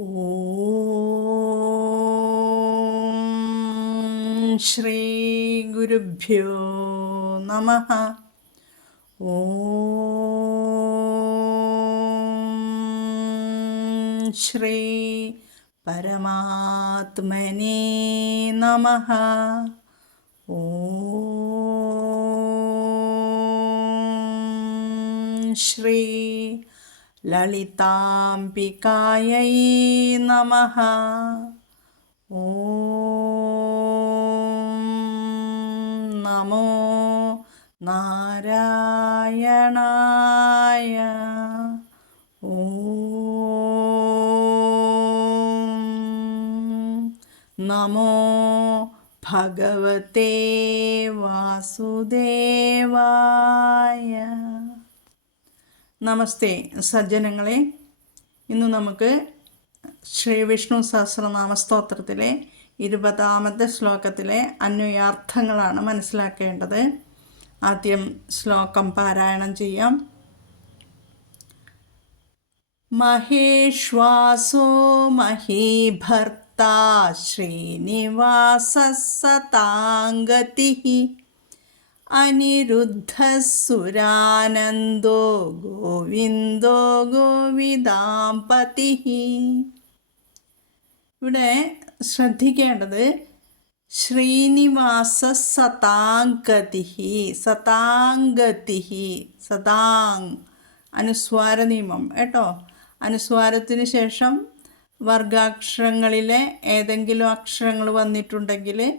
ഓം ശ്രീ ഗുരുഭ്യോ നമ. ഓം ശ്രീ പരമാത്മനേ നമ. ഓം ശ്രീ ലളിതാംബികാयै നമ. ഓ നമോ നാരായണായ. ഓം നമോ ഭഗവത്തെ വാസുദേവായ. നമസ്തേ സജ്ജനങ്ങളെ. ഇന്ന് നമുക്ക് ശ്രീ വിഷ്ണു സഹസ്രനാമ സ്തോത്രത്തിലെ ഇരുപതാമത്തെ ശ്ലോകത്തിലെ അന്വയാർത്ഥങ്ങളാണ് മനസ്സിലാക്കേണ്ടത്. ആദ്യം ശ്ലോകം പാരായണം ചെയ്യാം. മഹേഷ്വാസോ മഹീഭർത്ത ശ്രീനിവാസ സതാംഗതി. അനിരുദ്ധസുരാനന്ദോ ഗോവിന്ദോ ഗോവിദാമ്പതി ഇവിടെ ശ്രദ്ധിക്കേണ്ടത് ശ്രീനിവാസ സതാംഗതി. സതാംഗതി. സതാങ് അനുസ്വാര നിയമം കേട്ടോ. അനുസ്വാരത്തിന് ശേഷം വർഗാക്ഷരങ്ങളിലെ ഏതെങ്കിലും അക്ഷരങ്ങൾ വന്നിട്ടുണ്ടെങ്കിൽ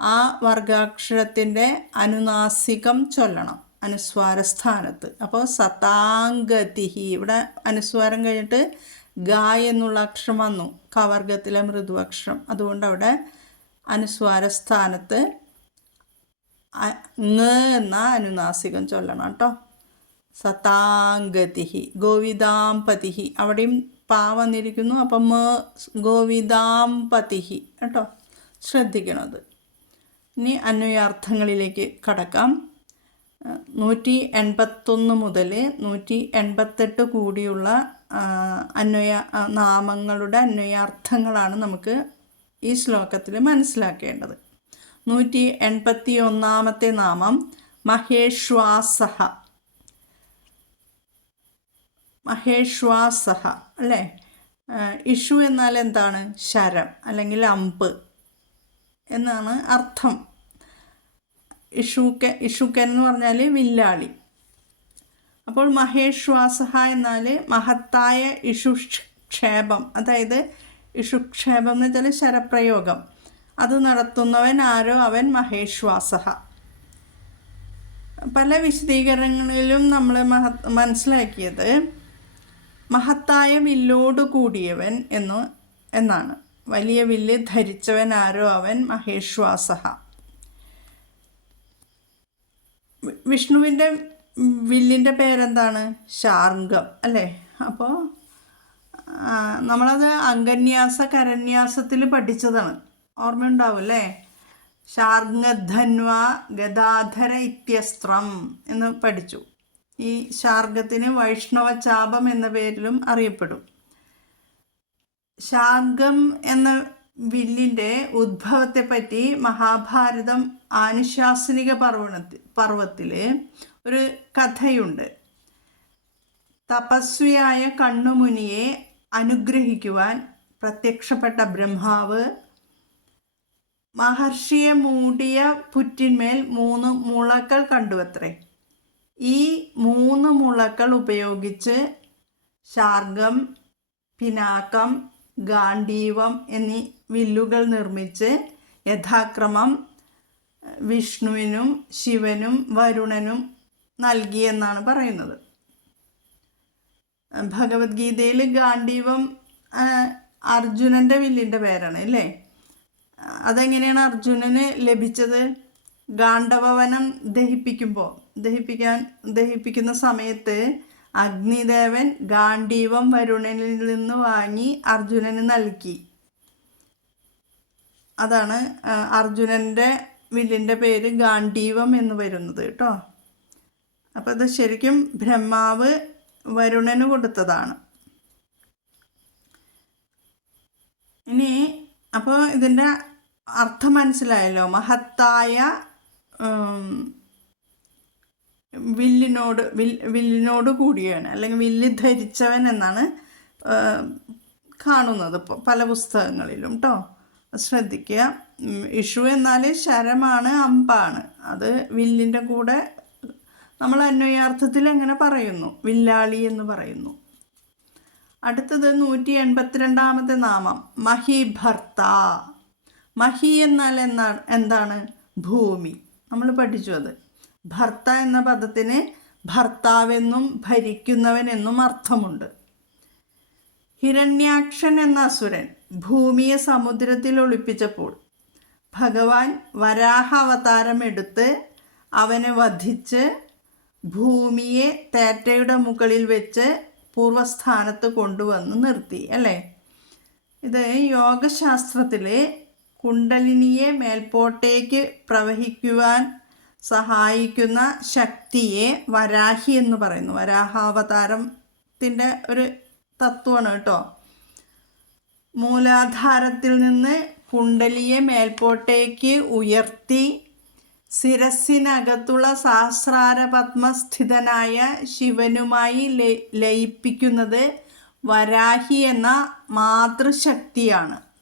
ആ വർഗാക്ഷരത്തിന്റെ അനുനാസികം ചൊല്ലണം. അനുസ്വാര സ്ഥാനത്ത് അപ്പോൾ സതാംഗതിഹി. ഇവിടെ അനുസ്വാരം കഴിഞ്ഞിട്ട് ഗ എന്നുള്ള അക്ഷരം വന്നു. കവർഗത്തിലെ മൃദു അക്ഷരം. അതുകൊണ്ട് അവിടെ അനുസ്വാര സ്ഥാനത്ത് ങ എന്ന അനുനാസികം ചൊല്ലണം കേട്ടോ. സതാംഗതിഹി. ഗോവിതാംപതിഹി അവിടെയും പാ വന്നിരിക്കുന്നു. അപ്പം ഗോവിതാംപതിഹി കേട്ടോ? ശ്രദ്ധിക്കണത്. ഇനി അന്വയാർത്ഥങ്ങളിലേക്ക് കടക്കാം. നൂറ്റി എൺപത്തൊന്ന് മുതൽ നൂറ്റി എൺപത്തെട്ട് കൂടിയുള്ള അന്വയ നാമങ്ങളുടെ അന്വയാർത്ഥങ്ങളാണ് നമുക്ക് ഈ ശ്ലോകത്തിൽ മനസ്സിലാക്കേണ്ടത്. നൂറ്റി എൺപത്തി ഒന്നാമത്തെ നാമം മഹേഷ്വാസഹ മഹേഷ്വാസഹ അല്ലേ? ഇഷു എന്നാൽ എന്താണ്? ശരം അല്ലെങ്കിൽ അമ്പ്. എന്നാണ് അർത്ഥം. ഇഷൂക്കൻ ഇഷുക്കൻ എന്ന് പറഞ്ഞാൽ വില്ലാളി. അപ്പോൾ മഹേശ്വാസഹ എന്നാൽ മഹത്തായ ഇഷുക്ഷേപം. അതായത് ഇഷുക്ഷേപം എന്ന് വെച്ചാൽ ശരപ്രയോഗം. അത് നടത്തുന്നവൻ ആരോ? അവൻ മഹേശ്വാസഹ പല വിശദീകരണങ്ങളിലും നമ്മൾ മഹ മനസ്സിലാക്കിയത് മഹത്തായ വില്ലോട് കൂടിയവൻ എന്ന് എന്നാണ്. വലിയ വില്ല് ധരിച്ചവൻ ആരോ അവൻ മഹേശ്വാസഹ വിഷ്ണുവിന്റെ വില്ലിന്റെ പേരെന്താണ്? ശാർഗം അല്ലേ? അപ്പോൾ നമ്മളത് അങ്കന്യാസ കരന്യാസത്തിൽ പഠിച്ചതാണ്. ഓർമ്മയുണ്ടാവും അല്ലേ? ശാർഗധന്വ ഗദാധര ഇത്യസ്ത്രം എന്ന് പഠിച്ചു. ഈ ശാർഗത്തിന് വൈഷ്ണവ ചാപം എന്ന പേരിലും അറിയപ്പെടും. ശാർഗം എന്ന വില്ലിന്റെ ഉദ്ഭവത്തെപ്പറ്റി മഹാഭാരതം ആനുശാസനിക പർവണത്തിൽ പർവത്തിൽ ഒരു കഥയുണ്ട്. തപസ്വിയായ കണ്ണുമുനിയെ അനുഗ്രഹിക്കുവാൻ പ്രത്യക്ഷപ്പെട്ട ബ്രഹ്മാവ് മഹർഷിയെ മൂടിയ പുറ്റിന്മേൽ മൂന്ന് മുളകൾ കണ്ടുവത്രേ. ഈ മൂന്ന് മുളകൾ ഉപയോഗിച്ച് ശാർഗം പിനാക്കം ഗാന്ഡീവം എന്നീ വില്ലുകൾ നിർമ്മിച്ച് യഥാക്രമം വിഷ്ണുവിനും ശിവനും വരുണനും നൽകിയെന്നാണ് പറയുന്നത്. ഭഗവത്ഗീതയിൽ ഗാന്ഡീവം അർജുനന്റെ വില്ലിന്റെ പേരാണ് അല്ലേ? അതെങ്ങനെയാണ് അർജുനന് ലഭിച്ചത്? ഗാണ്ഡവവനം ദഹിപ്പിക്കുമ്പോൾ ദഹിപ്പിക്കാൻ ദഹിപ്പിക്കുന്ന സമയത്ത് അഗ്നിദേവൻ ഗാന്ഡീവം വരുണനിൽ നിന്ന് വാങ്ങി അർജുനന് നൽകി. അതാണ് അർജുനന്റെ വില്ലിന്റെ പേര് ഗാന്ഡീവം എന്ന് വരുന്നത് കേട്ടോ. അപ്പോൾ ഇത് ശരിക്കും ബ്രഹ്മാവ് വരുണന് കൊടുത്തതാണ്. ഇനി അപ്പോൾ ഇതിന്റെ അർത്ഥം മനസ്സിലായല്ലോ. മഹത്തായ വില്ലിനോട് വിൽ വില്ലിനോട് കൂടിയാണ്. അല്ലെങ്കിൽ വില്ല് ധരിച്ചവൻ എന്നാണ് കാണുന്നത് പല പുസ്തകങ്ങളിലും കേട്ടോ ശ്രദ്ധിക്കുക. ഇഷു എന്നാൽ ശരമാണ് അമ്പാണ്. അത് വില്ലിന്റെ കൂടെ നമ്മൾ അന്വയാർത്ഥത്തിൽ എങ്ങനെ പറയുന്നു. വില്ലാളി എന്ന് പറയുന്നു. അടുത്തത് നൂറ്റി എൺപത്തിരണ്ടാമത്തെ നാമം. മഹി ഭർത്ത. മഹി എന്നാൽ എന്താണ് എന്താണ്? ഭൂമി. നമ്മൾ പഠിച്ചു അത്. ഭർത്ത എന്ന പദത്തിന് ഭർത്താവെന്നും ഭരിക്കുന്നവൻ എന്നും അർത്ഥമുണ്ട്. ഹിരണ്യാക്ഷൻ എന്ന അസുരൻ ഭൂമിയെ സമുദ്രത്തിൽ ഒളിപ്പിച്ചപ്പോൾ ഭഗവാൻ വരാഹ അവതാരം എടുത്ത് അവനെ വധിച്ച് ഭൂമിയെ തേറ്റയുടെ മുകളിൽ വെച്ച് പൂർവസ്ഥാനത്ത് കൊണ്ടുവന്ന് നിർത്തി അല്ലേ? ഇത് യോഗശാസ്ത്രത്തിലെ കുണ്ടലിനിയെ മേൽപോട്ടേക്ക് പ്രവഹിക്കുവാൻ സഹായിക്കുന്ന ശക്തിയെ വരാഹി എന്ന് പറയുന്നു. വരാഹാവതാരത്തിന്റെ ഒരു തത്വമാണ് കേട്ടോ. മൂലാധാരത്തിൽ നിന്ന് കുണ്ടലിയെ മേൽപോട്ടേക്ക് ഉയർത്തി ശിരസിനകത്തുള്ള സഹസ്രാര പത്മസ്ഥിതനായ ശിവനുമായി ലയിപ്പിക്കുന്നത് വരാഹി എന്ന മാതൃശക്തിയാണ്.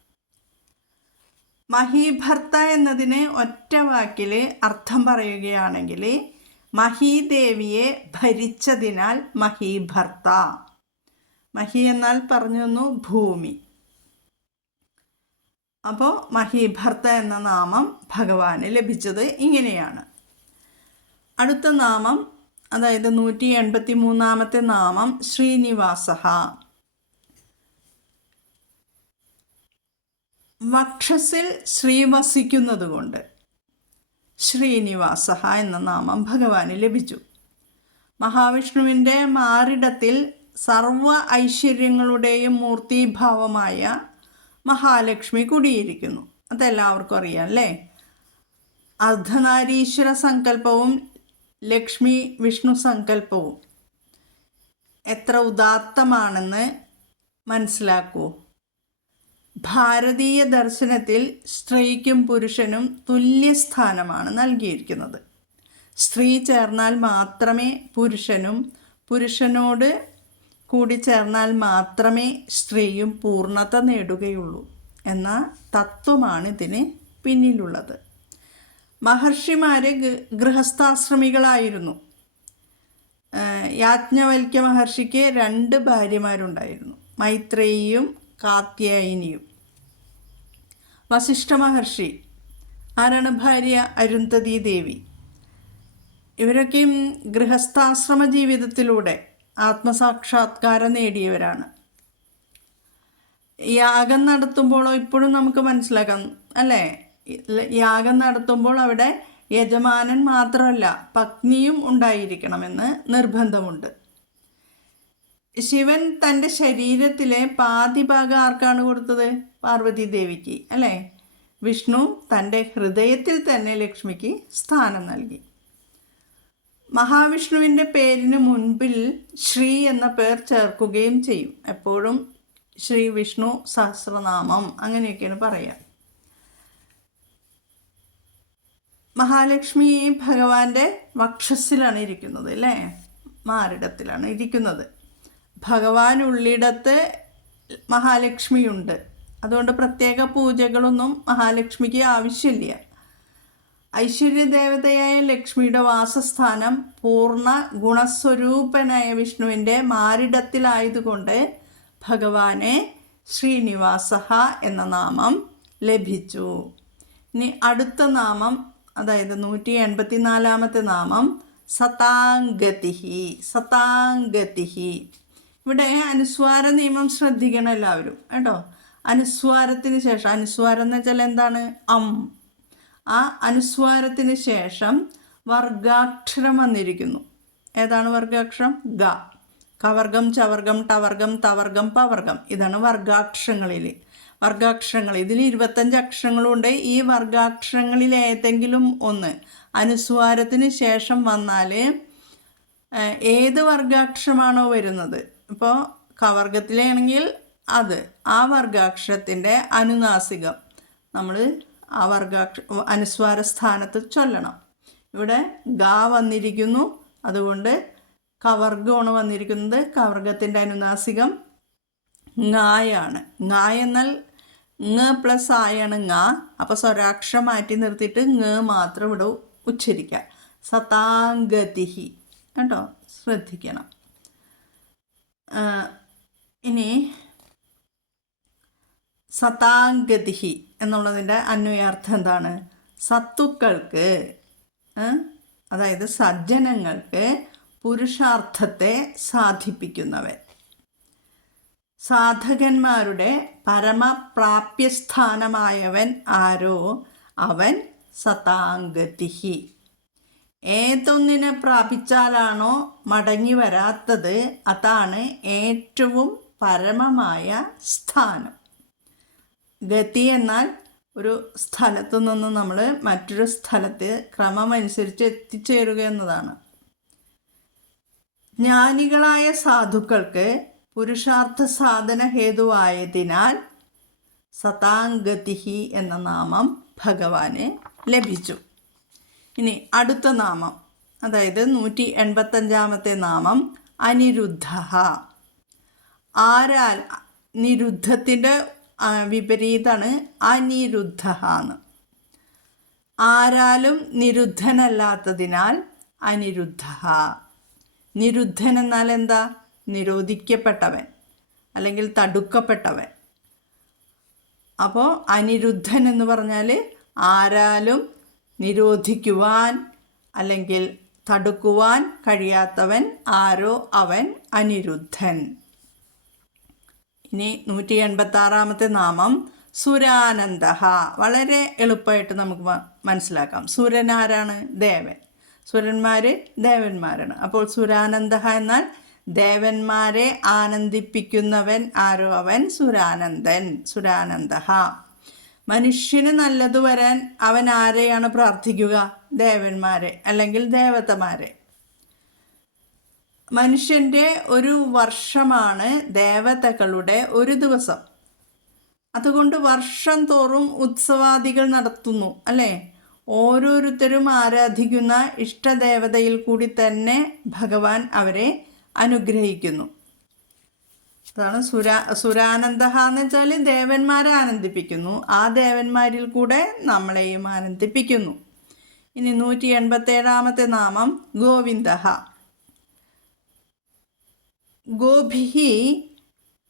മഹീഭർത്ത എന്നതിന് ഒറ്റ വാക്കിൽ അർത്ഥം പറയുകയാണെങ്കിൽ മഹീദേവിയെ ഭരിച്ചതിനാൽ മഹീഭർത്ത. മഹി എന്നാൽ പറഞ്ഞു തന്നു ഭൂമി. അപ്പോൾ മഹീഭർത്ത എന്ന നാമം ഭഗവാന് ലഭിച്ചത് ഇങ്ങനെയാണ്. അടുത്ത നാമം അതായത് നൂറ്റി എൺപത്തി മൂന്നാമത്തെ നാമം ശ്രീനിവാസ. വക്ഷസിൽ ശ്രീ വസിക്കുന്നത് കൊണ്ട് ശ്രീനിവാസ എന്ന നാമം ഭഗവാന് ലഭിച്ചു. മഹാവിഷ്ണുവിന്റെ മാറിടത്തിൽ സർവ ഐശ്വര്യങ്ങളുടെയും മൂർത്തിഭാവമായ മഹാലക്ഷ്മി കുടിയിരിക്കുന്നു. അതെല്ലാവർക്കും അറിയാം അല്ലേ? അർദ്ധനാരീശ്വര സങ്കല്പവും ലക്ഷ്മി വിഷ്ണു സങ്കല്പവും. എത്ര ഉദാത്തമാണെന്ന് മനസ്സിലാക്കൂ ഭാരതീയ ദർശനത്തിൽ സ്ത്രീക്കും പുരുഷനും തുല്യസ്ഥാനമാണ് നൽകിയിരിക്കുന്നത്. സ്ത്രീ ചേർന്നാൽ മാത്രമേ പുരുഷനും പുരുഷനോട് കൂടി ചേർന്നാൽ മാത്രമേ സ്ത്രീയും പൂർണത നേടുകയുള്ളൂ എന്ന തത്വമാണ് ഇതിന് പിന്നിലുള്ളത്. മഹർഷിമാർ ഗൃഹസ്ഥാശ്രമികളായിരുന്നു. യാജ്ഞവൽക്യ മഹർഷിക്ക് രണ്ട് ഭാര്യമാരുണ്ടായിരുന്നു. മൈത്രേയിയും കാത്യായനിയും. വസിഷ്ഠ മഹർഷി ആരാണ് ഭാര്യ അരുന്ധതി ദേവി ഇവരൊക്കെയും ഗൃഹസ്ഥാശ്രമ ജീവിതത്തിലൂടെ ആത്മസാക്ഷാത്കാരം നേടിയവരാണ്. യാഗം നടത്തുമ്പോഴോ ഇപ്പോഴും നമുക്ക് മനസ്സിലാക്കാം അല്ലേ? യാഗം നടത്തുമ്പോൾ അവിടെ യജമാനൻ മാത്രമല്ല പത്നിയും ഉണ്ടായിരിക്കണമെന്ന് നിർബന്ധമുണ്ട്. ശിവൻ തന്റെ ശരീരത്തിലെ പാതി ഭാഗം ആർക്കാണ് കൊടുത്തത്? പാർവതി ദേവിക്ക് അല്ലേ? വിഷ്ണു തന്റെ ഹൃദയത്തിൽ തന്നെ ലക്ഷ്മിക്ക് സ്ഥാനം നൽകി. മഹാവിഷ്ണുവിന്റെ പേരിന് മുൻപിൽ ശ്രീ എന്ന പേർ ചേർക്കുകയും ചെയ്യും. എപ്പോഴും ശ്രീ വിഷ്ണു സഹസ്രനാമം അങ്ങനെയൊക്കെയാണ് പറയുക. മഹാലക്ഷ്മി ഭഗവാന്റെ വക്ഷസ്സിലാണ് ഇരിക്കുന്നത് അല്ലേ? മാറിടത്തിലാണ് ഇരിക്കുന്നത്. ഭഗവാൻ ഉള്ളിടത്ത് മഹാലക്ഷ്മിയുണ്ട്. അതുകൊണ്ട് പ്രത്യേക പൂജകളൊന്നും മഹാലക്ഷ്മിക്ക് ആവശ്യമില്ല. ഐശ്വര്യദേവതയായ ലക്ഷ്മിയുടെ വാസസ്ഥാനം പൂർണ ഗുണസ്വരൂപനായ വിഷ്ണുവിന്റെ മാരിടത്തിലായതുകൊണ്ട് ഭഗവാനെ ശ്രീനിവാസ എന്ന നാമം ലഭിച്ചു. ഇനി അടുത്ത നാമം അതായത് നൂറ്റി എൺപത്തി നാലാമത്തെ നാമം സതാംഗതിഹി സതാംഗതിഹി. ഇവിടെ അനുസ്വാര നിയമം ശ്രദ്ധിക്കണം എല്ലാവരും കേട്ടോ? അനുസ്വാരത്തിന് ശേഷം അനുസ്വാരം എന്ന് വെച്ചാൽ എന്താണ്? അം. ആ അനുസ്വാരത്തിന് ശേഷം വർഗാക്ഷരം വന്നിരിക്കുന്നു. ഏതാണ് വർഗാക്ഷരം? ഗ. കവർഗം ചവർഗം ടവർഗം തവർഗം പവർഗം. ഇതാണ് വർഗാക്ഷരങ്ങളിൽ. വർഗാക്ഷരങ്ങൾ. ഇതിൽ ഇരുപത്തഞ്ച് അക്ഷരങ്ങളുണ്ട്. ഈ വർഗാക്ഷരങ്ങളിൽ ഏതെങ്കിലും ഒന്ന് അനുസ്വാരത്തിന് ശേഷം വന്നാൽ ഏത് വർഗാക്ഷരമാണോ വരുന്നത്? ഇപ്പോൾ കവർഗത്തിലാണെങ്കിൽ അത് ആ വർഗാക്ഷരത്തിന്റെ അനുനാസികം. നമ്മൾ ആ വർഗാക്ഷ അനുസ്വാര സ്ഥാനത്ത് ചൊല്ലണം. ഇവിടെ ഗ വന്നിരിക്കുന്നു അതുകൊണ്ട് കവർഗമാണ് വന്നിരിക്കുന്നത്. കവർഗത്തിന്റെ അനുനാസികം ങ്ങായാണ് ങ എന്നാൽ ങ പ്ലസ് ആയാണ് ങ. അപ്പോൾ സ്വരാക്ഷരം മാറ്റി നിർത്തിയിട്ട് ങ മാത്രം ഇവിടെ ഉച്ചരിക്കുക സതാംഗതിഹി. കേട്ടോ? ശ്രദ്ധിക്കണം. ഇനി സതാംഗതിഹി എന്നുള്ളതിന്റെ അന്വയാർത്ഥം എന്താണ്? സത്തുക്കൾക്ക് അതായത് സജ്ജനങ്ങൾക്ക് പുരുഷാർത്ഥത്തെ സാധിപ്പിക്കുന്നവൻ. സാധകന്മാരുടെ പരമപ്രാപ്യസ്ഥാനമായവൻ ആരോ? അവൻ സതാംഗതിഹി. ഏതൊന്നിനെ പ്രാപിച്ചാലാണോ മടങ്ങി വരാത്തത് അതാണ് ഏറ്റവും പരമമായ സ്ഥാനം. ഗതി എന്നാൽ ഒരു സ്ഥലത്തു നിന്ന് നമ്മൾ മറ്റൊരു സ്ഥലത്ത് ക്രമമനുസരിച്ച് എത്തിച്ചേരുക എന്നതാണ്. ജ്ഞാനികളായ സാധുക്കൾക്ക് പുരുഷാർത്ഥ സാധന ഹേതുവായതിനാൽ സതാംഗതിഹി എന്ന നാമം ഭഗവാന് ലഭിച്ചു. ഇനി അടുത്ത നാമം. അതായത് നൂറ്റി എൺപത്തഞ്ചാമത്തെ നാമം അനിരുദ്ധ ആരാൽ നിരുദ്ധത്തിന്റെ വിപരീതമാണ് അനിരുദ്ധ എന്ന് ആരാലും നിരുദ്ധനല്ലാത്തതിനാൽ അനിരുദ്ധ നിരുദ്ധൻ എന്നാൽ എന്താ നിരോധിക്കപ്പെട്ടവൻ അല്ലെങ്കിൽ തടുക്കപ്പെട്ടവൻ. അപ്പോൾ അനിരുദ്ധൻ എന്ന് പറഞ്ഞാൽ ആരാലും നിരോധിക്കുവാൻ അല്ലെങ്കിൽ തടുക്കുവാൻ കഴിയാത്തവൻ ആരോ അവൻ അനിരുദ്ധൻ. ഇനി നൂറ്റി എൺപത്തി ആറാമത്തെ നാമം സുരാനന്ദ വളരെ എളുപ്പമായിട്ട് നമുക്ക് മനസ്സിലാക്കാം. സുരൻ ആരാണ്? ദേവൻ. സുരന്മാർ ദേവന്മാരാണ്. അപ്പോൾ സുരാനന്ദ എന്നാൽ ദേവന്മാരെ ആനന്ദിപ്പിക്കുന്നവൻ ആരോ അവൻ? സുരാനന്ദൻ. സുരാനന്ദ മനുഷ്യന് നല്ലത് വരാൻ അവൻ ആരെയാണ് പ്രാർത്ഥിക്കുക? ദേവന്മാരെ അല്ലെങ്കിൽ ദേവതമാരെ. മനുഷ്യന്റെ ഒരു വർഷമാണ് ദേവതകളുടെ ഒരു ദിവസം. അതുകൊണ്ട് വർഷം തോറും ഉത്സവാദികൾ നടത്തുന്നു അല്ലേ? ഓരോരുത്തരും ആരാധിക്കുന്ന ഇഷ്ടദേവതയിൽ കൂടി തന്നെ ഭഗവാൻ അവരെ അനുഗ്രഹിക്കുന്നു. അതാണ് സുരാ സുരാനന്ദ എന്ന് വെച്ചാൽ ദേവന്മാരെ ആനന്ദിപ്പിക്കുന്നു. ആ ദേവന്മാരിൽ കൂടെ നമ്മളെയും ആനന്ദിപ്പിക്കുന്നു. ഇനി നൂറ്റി എൺപത്തേഴാമത്തെ നാമം ഗോവിന്ദ ഗോഭി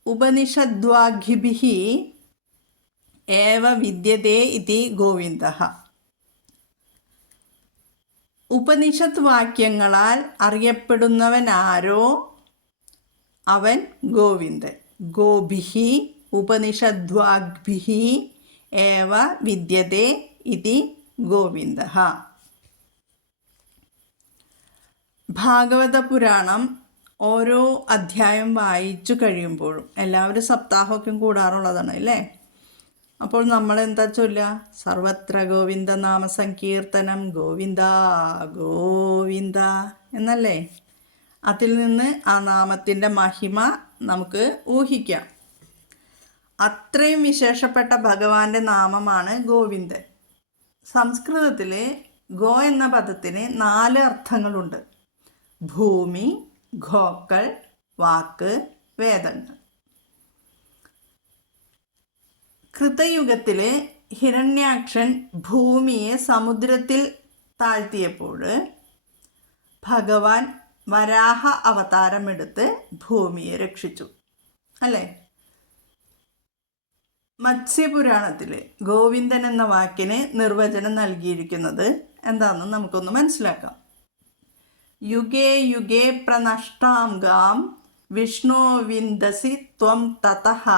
ഉപനിഷദ്വാഘിഭി ഏവ വിദ്യതേ ഇതി ഗോവിന്ദ ഉപനിഷത്ത് വാക്യങ്ങളാൽ അറിയപ്പെടുന്നവനാരോ അവൻ ഗോവിന്ദൻ. ഗോഭിः ഉപനിഷദ്വാഗ്ഭിഹി ഏവ വിദ്യത്തെ ഇതി ഗോവിന്ദ. ഭാഗവത പുരാണം ഓരോ അധ്യായം വായിച്ചു കഴിയുമ്പോഴും എല്ലാവരും സപ്താഹമൊക്കെ കൂടാറുള്ളതാണ് അല്ലേ? അപ്പോൾ നമ്മൾ എന്താ ചൊല്ലുക? സർവത്ര ഗോവിന്ദ നാമ സങ്കീർത്തനം ഗോവിന്ദ ഗോവിന്ദ എന്നല്ലേ? അതിൽ നിന്ന് ആ നാമത്തിന്റെ മഹിമ നമുക്ക് ഊഹിക്കാം. അത്രയും വിശേഷപ്പെട്ട ഭഗവാന്റെ നാമമാണ് ഗോവിന്ദൻ. സംസ്കൃതത്തിൽ ഗോ എന്ന പദത്തിന് നാല് അർത്ഥങ്ങളുണ്ട്. ഭൂമി ഖോക്കൾ വാക്ക് വേദങ്ങൾ. കൃതയുഗത്തിൽ ഹിരണ്യാക്ഷൻ ഭൂമിയെ സമുദ്രത്തിൽ താഴ്ത്തിയപ്പോൾ ഭഗവാൻ വരാഹ അവതാരമെടുത്ത് ഭൂമിയെ രക്ഷിച്ചു. അല്ലേ? മത്സ്യപുരാണത്തിൽ ഗോവിന്ദൻ എന്ന വാക്കിന് നിർവചനം നൽകിയിരിക്കുന്നത് എന്താണെന്ന് നമുക്കൊന്ന് മനസ്സിലാക്കാം. യുഗേ യുഗേ പ്രനഷ്ടാം ഗാം വിഷ്ണു ത്വം തതഹ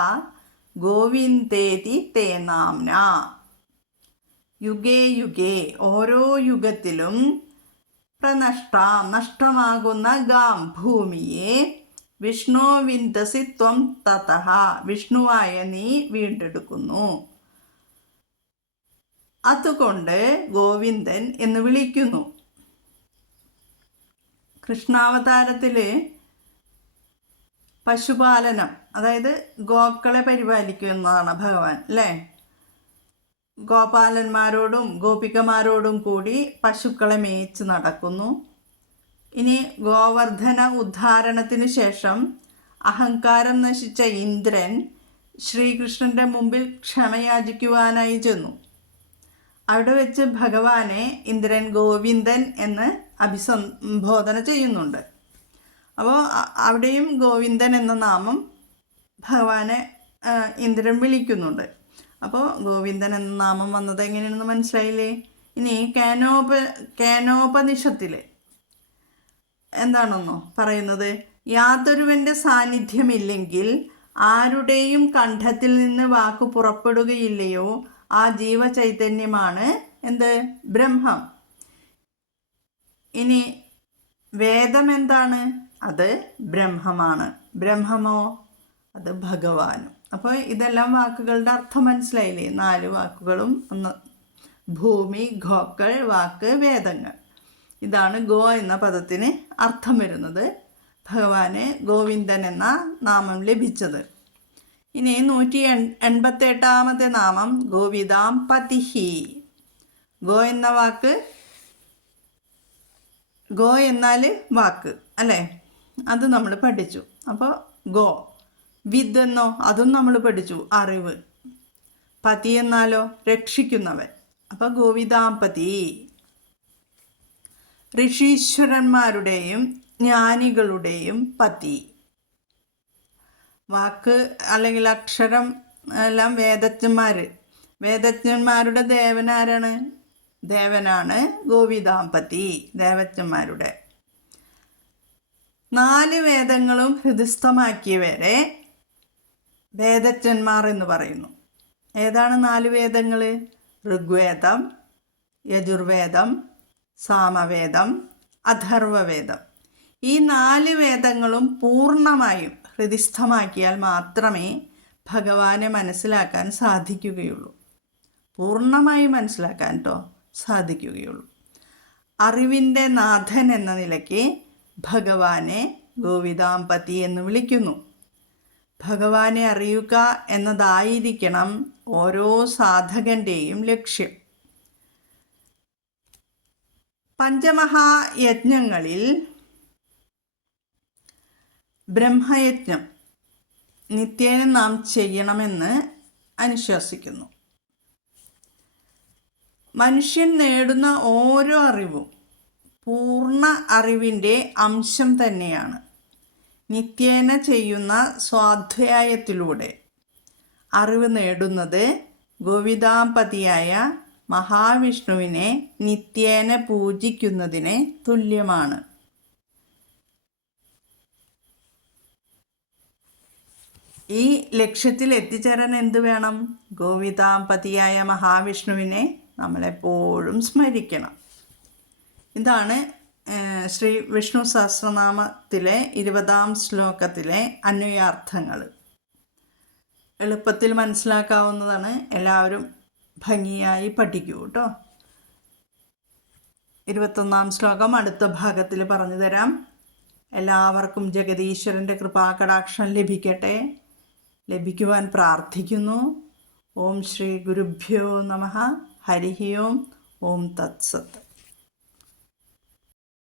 ഗോവിന്ദേതി തേനാംന യുഗേ യുഗേ ഓരോ യുഗത്തിലും പ്രനഷ്ടാം നഷ്ടമാകുന്ന ഗാം ഭൂമിയെ വിഷ്ണു വിന്ദസി ത്വം തതഃ വിഷ്ണുവായ നീ വീണ്ടെടുക്കുന്നു. അതുകൊണ്ട് ഗോവിന്ദൻ എന്ന് വിളിക്കുന്നു. കൃഷ്ണാവതാരത്തിൽ പശുപാലനം അതായത് ഗോക്കളെ പരിപാലിക്കുന്നതാണ് ഭഗവാൻ അല്ലേ? ഗോപാലന്മാരോടും ഗോപികമാരോടും കൂടി പശുക്കളെ മേയിച്ച് നടക്കുന്നു. ഇനി ഗോവർദ്ധന ഉദ്ധാരണത്തിന് ശേഷം അഹങ്കാരം നശിച്ച ഇന്ദ്രൻ ശ്രീകൃഷ്ണന്റെ മുമ്പിൽ ക്ഷമയാചിക്കുവാനായി ചെന്നു. അവിടെ വെച്ച് ഭഗവാനെ ഇന്ദ്രൻ ഗോവിന്ദൻ എന്ന് അഭിസംബോധന ചെയ്യുന്നുണ്ട്. അപ്പോൾ അവിടെയും ഗോവിന്ദൻ എന്ന നാമം ഭഗവാനെ ഇന്ദ്രൻ വിളിക്കുന്നുണ്ട്. അപ്പോൾ ഗോവിന്ദൻ എന്ന നാമം വന്നത് എങ്ങനെയാണെന്ന് മനസ്സിലായില്ലേ? ഇനി കാനോപ കാനോപനിഷത്തിൽ എന്താണെന്നോ പറയുന്നത്? യാതൊരുവന്റെ സാന്നിധ്യമില്ലെങ്കിൽ ആരുടെയും കണ്ഠത്തിൽ നിന്ന് വാക്ക് പുറപ്പെടുകയില്ലയോ? ആ ജീവചൈതന്യമാണ് എന്ത്? ബ്രഹ്മം. ഇനി വേദം എന്താണ് അത് ബ്രഹ്മമാണ്. ബ്രഹ്മമോ? അത് ഭഗവാനും. അപ്പോൾ ഇതെല്ലാം വാക്കുകളുടെ അർത്ഥം മനസ്സിലായില്ലേ? നാല് വാക്കുകളും ഒന്ന് ഭൂമി ഗോക്കൾ വാക്ക് വേദങ്ങൾ. ഇതാണ് ഗോ എന്ന പദത്തിന് അർത്ഥം വരുന്നത്. ഭഗവാന് ഗോവിന്ദൻ എന്ന നാമം ലഭിച്ചത്. ഇനി നൂറ്റി എൺ എൺപത്തെട്ടാമത്തെ നാമം ഗോവിദാം പതിഹി. ഗോ എന്ന വാക്ക് ഗോ എന്നാൽ വാക്ക് അല്ലേ? അത് നമ്മൾ പഠിച്ചു. അപ്പോൾ ഗോ. വിദ് എന്നോ അതും നമ്മൾ പഠിച്ചു. അറിവ്. പതി എന്നാലോ രക്ഷിക്കുന്നവൻ. അപ്പോൾ ഗോവിതാപതി ഋഷീശ്വരന്മാരുടെയും ജ്ഞാനികളുടെയും പതി. വാക്ക് അല്ലെങ്കിൽ അക്ഷരം എല്ലാം വേദജ്ഞന്മാർ വേദജ്ഞന്മാരുടെ ദേവനാരാണ്? ദേവനാണ് ഗോവിതാംപതി ദേവജ്ഞന്മാരുടെ. നാല് വേദങ്ങളും ഹൃദയസ്ഥമാക്കിയവരെ വേദജ്ഞന്മാർ എന്ന് പറയുന്നു. ഏതാണ് നാല് വേദങ്ങൾ? ഋഗ്വേദം യജുർവേദം സാമവേദം അഥർവവേദം. ഈ നാല് വേദങ്ങളും പൂർണമായും ഹൃദിസ്ഥമാക്കിയാൽ മാത്രമേ ഭഗവാനെ മനസ്സിലാക്കാൻ സാധിക്കുകയുള്ളൂ. പൂർണമായി മനസ്സിലാക്കാൻ കേട്ടോ സാധിക്കുകയുള്ളൂ. അറിവിന്റെ നാഥൻ എന്ന നിലയ്ക്ക് ഭഗവാനെ ഗോവിദാമ്പതി എന്ന് വിളിക്കുന്നു. ഭഗവാനെ അറിയുക എന്നതായിരിക്കണം ഓരോ സാധകന്റെയും ലക്ഷ്യം. പഞ്ചമഹായജ്ഞങ്ങളിൽ ബ്രഹ്മയജ്ഞം നിത്യേന നാം ചെയ്യണമെന്ന് അനുശാസിക്കുന്നു മനുഷ്യൻ നേടുന്ന ഓരോ അറിവും പൂർണ അറിവിന്റെ അംശം തന്നെയാണ്. നിത്യേന ചെയ്യുന്ന സ്വാധ്യായത്തിലൂടെ. അറിവ് നേടുന്നത് ഗോവിതാപതിയായ മഹാവിഷ്ണുവിനെ നിത്യേന പൂജിക്കുന്നതിന് തുല്യമാണ്. ഈ ലക്ഷ്യത്തിൽ എത്തിച്ചേരാൻ എന്ത് വേണം? ഗോവിതാപതിയായ മഹാവിഷ്ണുവിനെ നമ്മളെപ്പോഴും സ്മരിക്കണം. ഇതാണ് ശ്രീ വിഷ്ണു സഹസ്രനാമത്തിലെ ഇരുപതാം ശ്ലോകത്തിലെ അന്വയാർത്ഥങ്ങൾ. എളുപ്പത്തിൽ മനസ്സിലാക്കാവുന്നതാണ്. എല്ലാവരും ഭംഗിയായി പഠിക്കൂ കേട്ടോ ഇരുപത്തൊന്നാം ശ്ലോകം അടുത്ത ഭാഗത്തിൽ പറഞ്ഞു തരാം. എല്ലാവർക്കും ജഗതീശ്വരന്റെ കൃപാകടാക്ഷം ലഭിക്കട്ടെ. ലഭിക്കുവാൻ പ്രാർത്ഥിക്കുന്നു. ഓം ശ്രീ ഗുരുഭ്യോ നമ. ഹരി ഓം. ഓം തത്സത്ത്